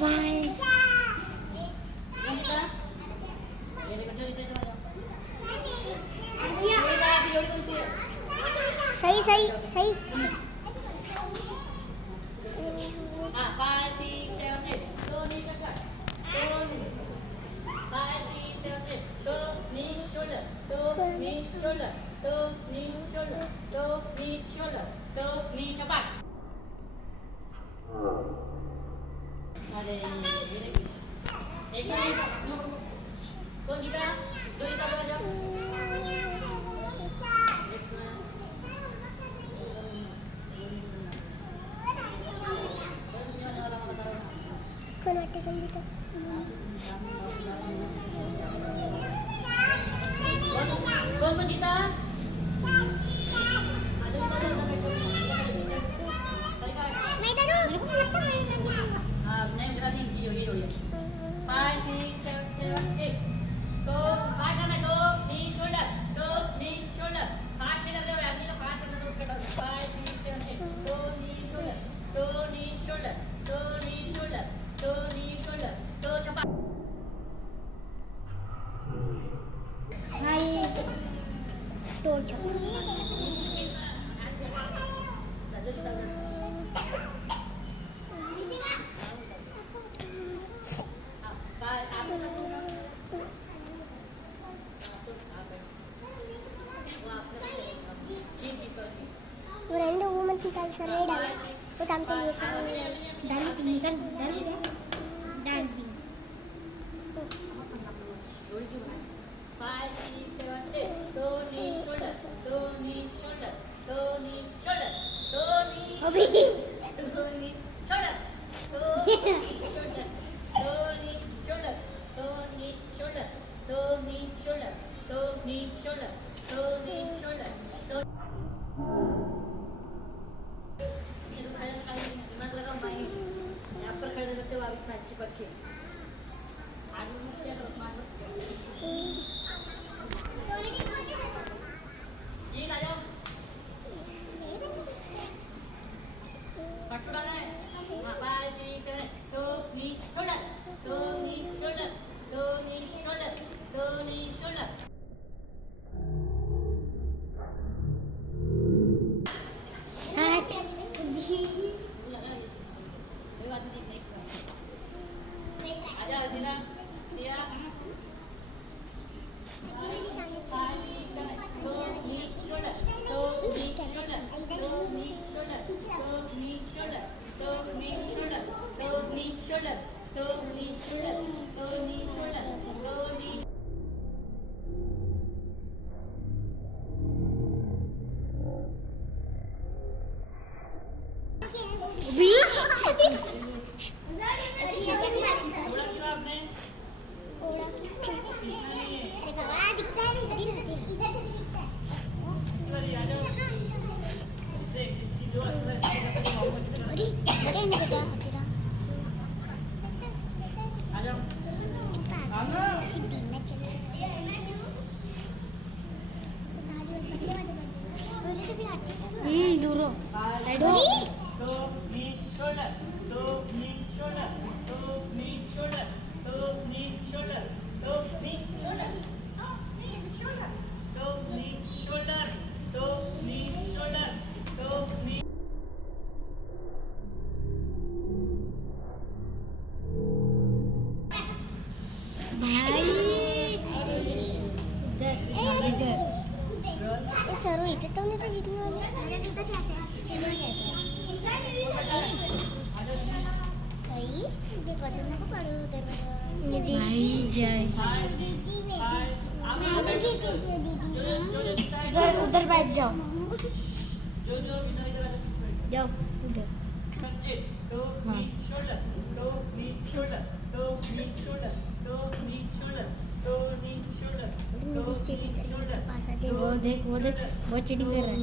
Bye. सही सही सही। कौन जीता? वो काम के लिए डाल निकल डाल दे डाल दी 5 6 7 8 दो नी शोल्डर दो नी शोल्डर दो नी शोल्डर दो नी अभी दो नी शोल्डर दो नी शोल्डर दो नी शोल्डर दो नी शोल्डर दो नी शोल्डर दो नी शोल्डर दो नी शोल्डर दो अच्छी पक्की जी आ जाओ फटफट डालना है 5 6 7 दो नी शोल्डर दो नी शोल्डर दो नी शोल्डर दो नी शोल्डर दूरो सर इथे तो नाही तर जितून आले सही दे वजन नको काढू दे उधर बैठ जाओ जाओ उधर वो देख वो चीटिंग कर रहा है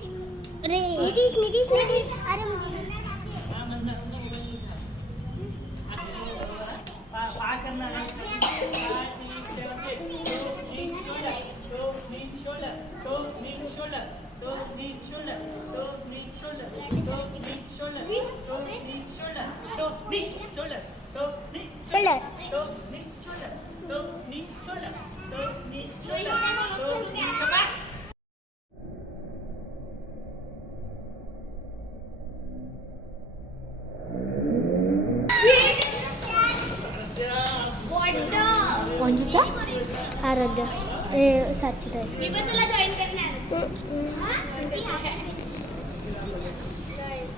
अरे नीतीश नीतीश नीतीश अरे पार करना है 5 6 7 8 2 knee shoulder 2 knee shoulder 2 knee shoulder 2 knee shoulder 2 knee shoulder 2 knee shoulder 2 knee shoulder 2 knee shoulder 2 knee shoulder 2 knee shoulder 2 knee shoulder 2 knee shoulder कोणता आराध्य साक्षीताई मी पण तुला जॉइन करणार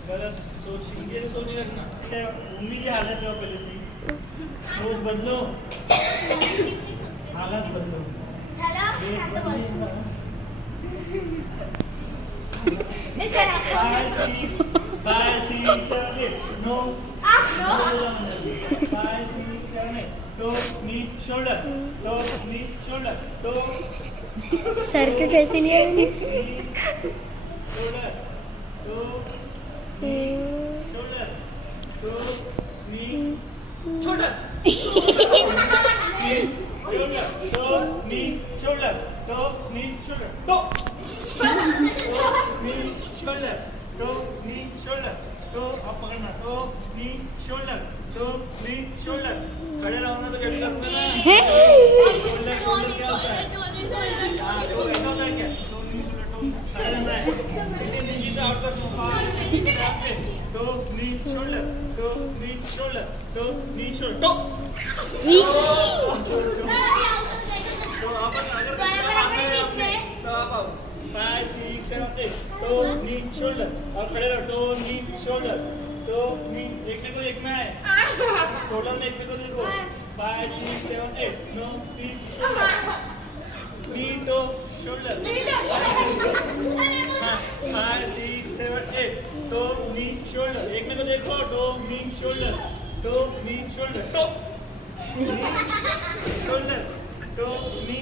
गलत सोच ये सोच रखना उम्मीद हालत है पहले से सोच बदलो हालत बदलो चला शांत बस Five, six, 7, 8. No. No. 5, 6, 7, 8. Toe, knee, shoulder. Toe, knee, shoulder. Toe. Sir के कैसे लिया मैंने Shoulder. Toe, knee, shoulder. Toe, knee, shoulder. Toe, knee, shoulder. Toe, knee, shoulder. Toe. Knee, shoulder. Toe, knee, shoulder. Toe, आप पकड़ना. Toe, knee, shoulder. Toe, knee, shoulder. खड़े रहो ना तो जब तक ना. Shoulder, shoulder क्या होता है? हाँ, shoulder ऐसा होता है क्या? Toe, knee, shoulder, toe. खड़े रहना है. लेकिन ये तो आउटकम होगा. Toe, knee, shoulder. Toe, knee, shoulder. Toe, knee, shoulder. Toe. तो आप अगर तो आप आओ 5 6 7 8 तो नी शोल्डर और खड़े रहो तो नी शोल्डर तो नी एक में को एक में है शोल्डर में एक में को देखो 5 6 7 8 नो नी शोल्डर नी तो शोल्डर हाँ 5 6 7 8 तो नी शोल्डर एक में को देखो तो नी शोल्डर तो नी शोल्डर तो नी शोल्डर तो नी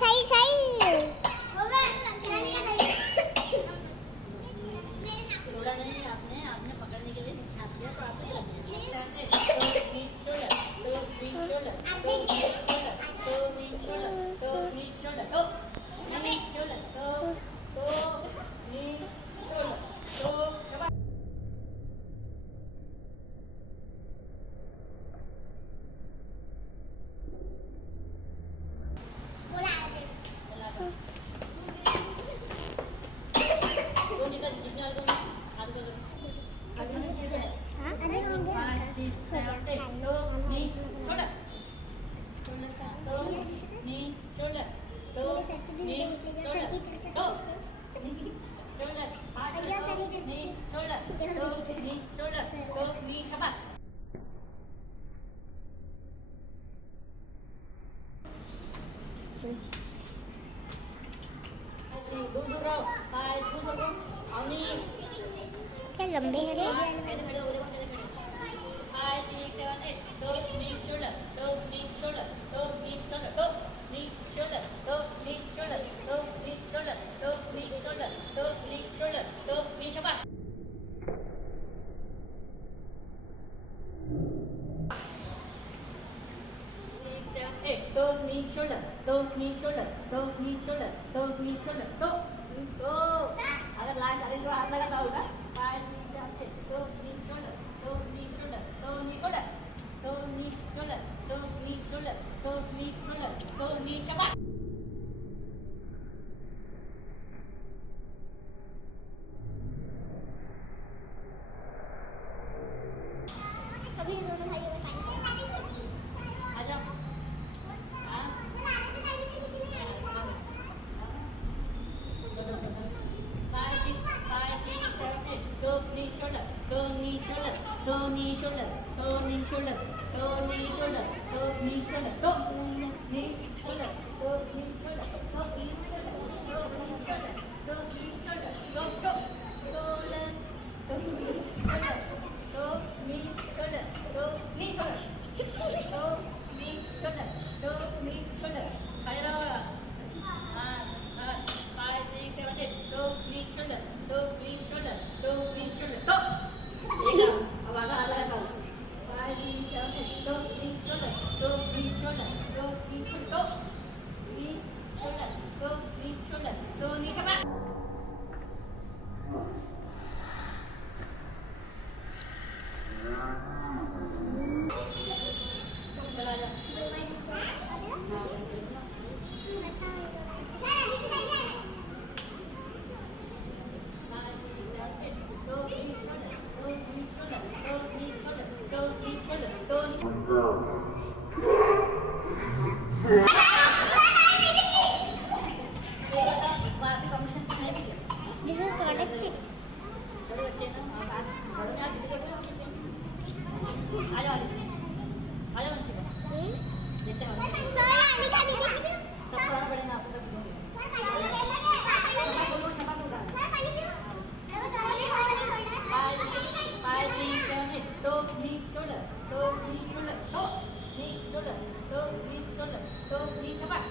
साइड साइड छोड़ा नहीं आपने पकड़ने के लिए छाप दिया तो आपने क्या लंबे हैं रे shoulder, toe, knee, shoulder, toe, knee, shoulder, toe, knee, shoulder, toe, toe. अगर लाइन चालीस को हाथ लगाता होगा, 5 6 7 8, toe, knee, shoulder, toe, knee, shoulder, toe, knee, shoulder, toe, knee, shoulder, toe, knee, shoulder, toe, knee, shoulder, toe, knee, चपा. दोन्ही shoulder, दोन्ही shoulder, दोन्ही shoulder, दोन्ही shoulder, दोन्ही छपाक.